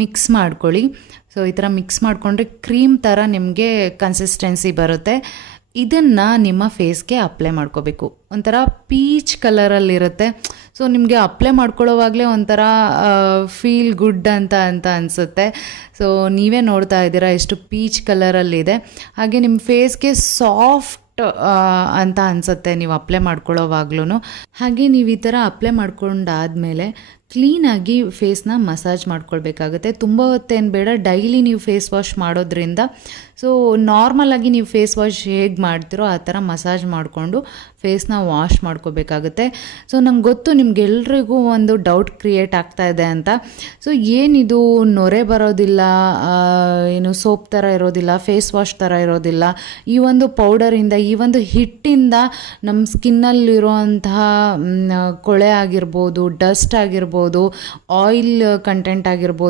Mix ಮಾಡ್ಕೊಳ್ಳಿ. So ಈ ಥರ ಮಿಕ್ಸ್ ಮಾಡಿಕೊಂಡ್ರೆ ಕ್ರೀಮ್ ಥರ ನಿಮಗೆ ಕನ್ಸಿಸ್ಟೆನ್ಸಿ ಬರುತ್ತೆ. ಇದನ್ನು ನಿಮ್ಮ ಫೇಸ್ಗೆ ಅಪ್ಲೈ ಮಾಡ್ಕೋಬೇಕು. ಒಂಥರ ಪೀಚ್ ಕಲರಲ್ಲಿರುತ್ತೆ. ಸೊ ನಿಮಗೆ ಅಪ್ಲೈ ಮಾಡ್ಕೊಳ್ಳೋವಾಗಲೇ ಒಂಥರ ಫೀಲ್ ಗುಡ್ ಅಂತ ಅನಿಸುತ್ತೆ. ಸೊ ನೀವೇ ನೋಡ್ತಾ ಇದ್ದೀರಾ ಎಷ್ಟು ಪೀಚ್ ಕಲರಲ್ಲಿದೆ. ಹಾಗೆ ನಿಮ್ಮ ಫೇಸ್ಗೆ ಸಾಫ್ಟ್ ಅಂತ ಅನಿಸುತ್ತೆ ನೀವು ಅಪ್ಲೈ ಮಾಡ್ಕೊಳ್ಳೋವಾಗ್ಲೂ. ಹಾಗೆ ನೀವು ಈ ಥರ ಅಪ್ಲೈ ಮಾಡ್ಕೊಂಡಾದಮೇಲೆ ಕ್ಲೀನಾಗಿ ಫೇಸ್ನ ಮಸಾಜ್ ಮಾಡ್ಕೊಳ್ಬೇಕಾಗುತ್ತೆ. ತುಂಬ ಹೊತ್ತೇನು ಬೇಡ, ಡೈಲಿ ನೀವು ಫೇಸ್ ವಾಶ್ ಮಾಡೋದ್ರಿಂದ ಸೊ ನಾರ್ಮಲಾಗಿ ನೀವು ಫೇಸ್ ವಾಶ್ ಹೇಗೆ ಮಾಡ್ತೀರೋ ಆ ಥರ ಮಸಾಜ್ ಮಾಡಿಕೊಂಡು ಫೇಸ್ನ ವಾಶ್ ಮಾಡ್ಕೋಬೇಕಾಗುತ್ತೆ. ಸೊ ನಂಗೆ ಗೊತ್ತು ನಿಮ್ಗೆಲ್ರಿಗೂ ಒಂದು ಡೌಟ್ ಕ್ರಿಯೇಟ್ ಆಗ್ತಾ ಇದೆ ಅಂತ. ಸೊ ಏನಿದು ನೊರೆ ಬರೋದಿಲ್ಲ, ಏನು ಸೋಪ್ ಥರ ಇರೋದಿಲ್ಲ, ಫೇಸ್ ವಾಶ್ ಥರ ಇರೋದಿಲ್ಲ, ಈ ಒಂದು ಪೌಡರಿಂದ ಈ ಒಂದು ಹಿಟ್ಟಿಂದ ನಮ್ಮ ಸ್ಕಿನ್ನಲ್ಲಿರುವಂತಹ ಕೊಳೆ ಆಗಿರ್ಬೋದು, ಡಸ್ಟ್ ಆಗಿರ್ಬೋದು, ಆಯಿಲ್ ಕಂಟೆಂಟ್ ಆಗಿರ್ಬೋದು